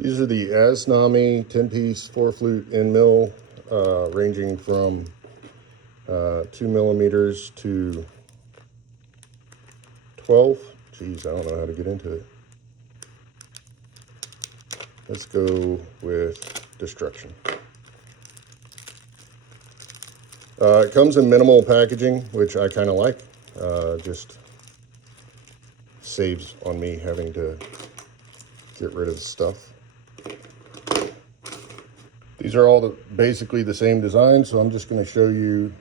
These are the ASNOMY 10-piece 4-flute end mill, ranging from 2 millimeters to 12. Geez, I don't know how to get into it. Let's go with destruction. It comes in minimal packaging, which I kind of like. Just saves on me having to get rid of stuff. These are all basically the same design, so I'm just going to show you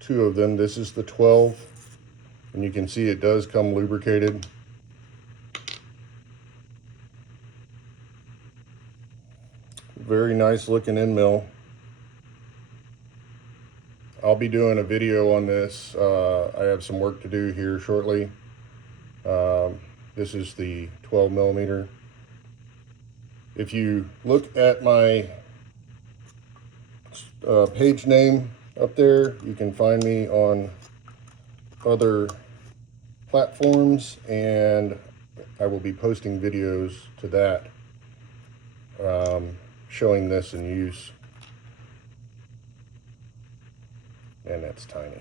two of them. This is the 12, and you can see it does come lubricated. Very nice looking end mill. I'll be doing a video on this. I have some work to do here shortly. This is the 12 millimeter. If you look at my page name up there, you can find me on other platforms, and I will be posting videos to that showing this in use. And that's tiny.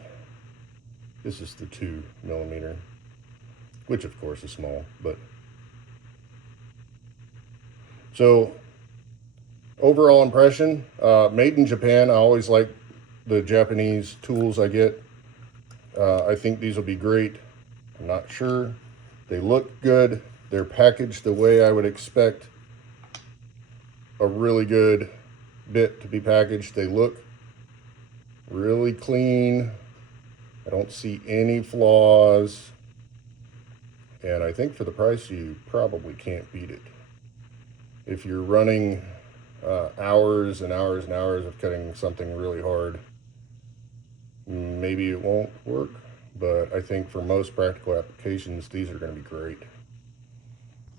This is the 2 millimeter, which of course is small, but so overall impression, made in Japan. I always like the Japanese tools I get. I think these will be great. I'm not sure. They look good. They're packaged the way I would expect a really good bit to be packaged. They look really clean. I don't see any flaws. And I think for the price, you probably can't beat it. If you're running hours and hours and hours of cutting something really hard, maybe it won't work, but I think for most practical applications, these are going to be great.